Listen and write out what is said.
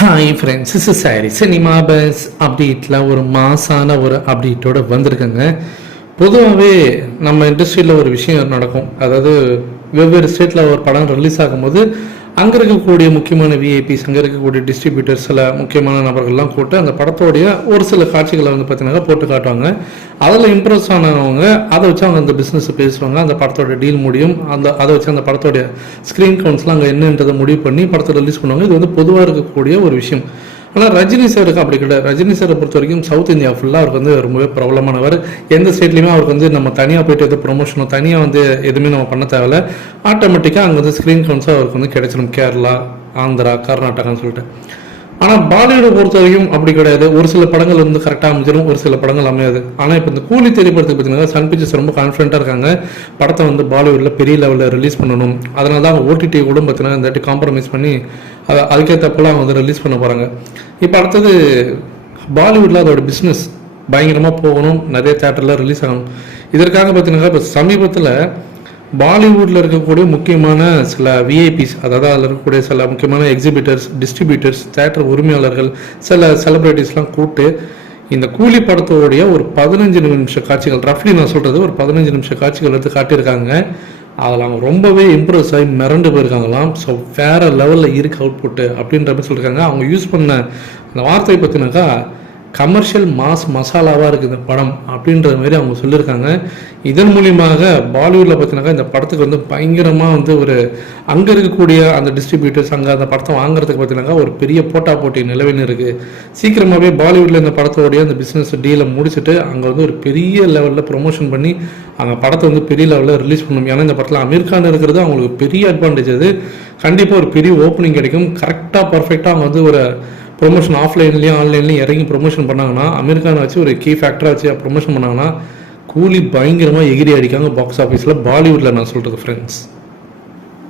Hi friends, is sorry cinema bus அப்டேட்டில் ஒரு மாசான ஒரு அப்டேட்டோடு வந்திருக்குங்க. பொதுவாகவே நம்ம இண்டஸ்ட்ரியில் ஒரு விஷயம் நடக்கும். அதாவது வெவ்வேறு ஸ்டேட்டில் ஒரு படம் ரிலீஸ் ஆகும்போது அங்கே இருக்கக்கூடிய முக்கியமான விஐபிஸ், அங்கே இருக்கக்கூடிய டிஸ்ட்ரிபியூட்டர்ஸ், சில முக்கியமான நபர்கள்லாம் கூட்டு அந்த படத்தோடைய ஒரு சில காட்சிகளை வந்து பார்த்தீங்கன்னா போட்டு காட்டுவாங்க. அதில் இம்ப்ரெஸ் ஆனவங்க அதை வச்சு அவங்க அந்த பிஸ்னஸ் பேசுவாங்க. அந்த படத்தோட டீல் முடியும். அதை வச்சு அந்த படத்தோடைய ஸ்க்ரீன் கவுண்ட்ஸ்லாம் அங்கே என்னன்றதை முடிவு பண்ணி படத்தை ரிலீஸ் பண்ணுவாங்க. இது வந்து பொதுவாக இருக்கக்கூடிய ஒரு விஷயம். ஆனால் ரஜினி சாருக்கு அப்படி கிடையாது. ரஜினி சாரை பொறுத்த வரைக்கும் சவுத் இந்தியா ஃபுல்லாக அவருக்கு வந்து ரொம்பவே பிரபலமானவர். எந்த ஸ்டேட்லையுமே அவருக்கு வந்து நம்ம தனியாக போய்ட்டு எது ப்ரொமோஷனோ தனியாக வந்து எதுவுமே நம்ம பண்ண தேவையில்ல. ஆட்டோமேட்டிக்காக அங்கே வந்து ஸ்க்ரீன் கவுண்ட்ஸாக அவருக்கு வந்து கிடைச்சிடும். கேரளா, ஆந்திரா, கர்நாடகான்னு சொல்லிட்டு. ஆனால் பாலிவுட்டை பொறுத்த வரைக்கும் அப்படி கிடையாது. ஒரு சில படங்கள் வந்து கரெக்டாக அமைஞ்சிடும், ஒரு சில படங்கள் அமையாது. ஆனால் இப்போ இந்த கூலி திரைப்படத்துக்கு பார்த்தீங்கன்னா சன் பிக்சர்ஸ் ரொம்ப கான்ஃபிடென்ட்டாக இருக்காங்க. படத்தை வந்து பாலிவுட்டில் பெரிய லெவலில் ரிலீஸ் பண்ணணும். அதனால தான் அவங்க ஓடிடி கூட பார்த்தீங்கன்னா இந்த வாட்டி காம்ப்ரமைஸ் பண்ணி அதுக்கேற்றப்பெல்லாம் அவங்க வந்து ரிலீஸ் பண்ண போகிறாங்க. இப்போ அடுத்தது பாலிவுட்டில் அதோட பிஸ்னஸ் பயங்கரமாக போகணும், நிறைய தேட்டரில் ரிலீஸ் ஆகணும். இதற்காக பார்த்தீங்கன்னா இப்போ சமீபத்தில் பாலிவுட்டில் இருக்கக்கூடிய முக்கியமான சில விஐபிஸ், அதாவது அதில் இருக்கக்கூடிய சில முக்கியமான எக்ஸிபிட்டர்ஸ், டிஸ்ட்ரிபியூட்டர்ஸ், தேட்டர் உரிமையாளர்கள், சில செலிப்ரிட்டிஸ்லாம் கூப்பிட்டு இந்த கூலி படத்தோடைய ஒரு 15 நிமிஷ காட்சிகள், ரஃப்லி நான் சொல்கிறது ஒரு 15 நிமிஷ காட்சிகள் எடுத்து காட்டியிருக்காங்க. அதில் அவங்க ரொம்பவே இம்ப்ரெஸ் ஆகி மிரண்டு போயிருக்காங்களாம். ஸோ வேறு லெவலில் இருக்கு அவுட்புட்டு அப்படின்ற மாதிரி சொல்லியிருக்காங்க. அவங்க யூஸ் பண்ண அந்த வார்த்தையை பார்த்தினாக்கா கமர்ஷியல் மாஸ் மசாலாவாக இருக்குது இந்த படம் அப்படின்ற மாதிரி அவங்க சொல்லியிருக்காங்க. இதன் மூலியமாக பாலிவுட்டில் பார்த்தீங்கன்னாக்கா இந்த படத்துக்கு வந்து பயங்கரமாக வந்து ஒரு அங்கே இருக்கக்கூடிய அந்த டிஸ்ட்ரிபியூட்டர்ஸ், அங்கே அந்த படத்தை வாங்குறதுக்கு பார்த்தீங்கன்னாக்கா ஒரு பெரிய போட்டி நிலவின்னு இருக்குது. சீக்கிரமாகவே பாலிவுட்டில் இந்த படத்தோடைய அந்த பிஸ்னஸ் டீலை முடிச்சுட்டு அங்கே வந்து ஒரு பெரிய லெவலில் ப்ரொமோஷன் பண்ணி அங்கே படத்தை வந்து பெரிய லெவலில் ரிலீஸ் பண்ணணும். ஏன்னா இந்த படத்தில் அமீர் கான் இருக்கிறது அவங்களுக்கு பெரிய அட்வான்டேஜ். அது கண்டிப்பாக ஒரு பெரிய ஓப்பனிங் கிடைக்கும். கரெக்டாக பர்ஃபெக்டாக அவங்க வந்து ஒரு ப்ரொமோஷன் ஆஃப்லைன்லேயும் ஆன்லைன்லேயும் இறங்கி ப்ரொமோஷன் பண்ணாங்கன்னா, அமெரிக்கானை வச்சு ஒரு கீ ஃபேக்டராக வச்சு ப்ரொமோஷன் பண்ணாங்கன்னா கூலி பயங்கரமாக எகிரி அடிக்காங்க பாக்ஸ் ஆஃபீஸில், பாலிவுட்டில் நான் சொல்கிறது ஃப்ரெண்ட்ஸ்.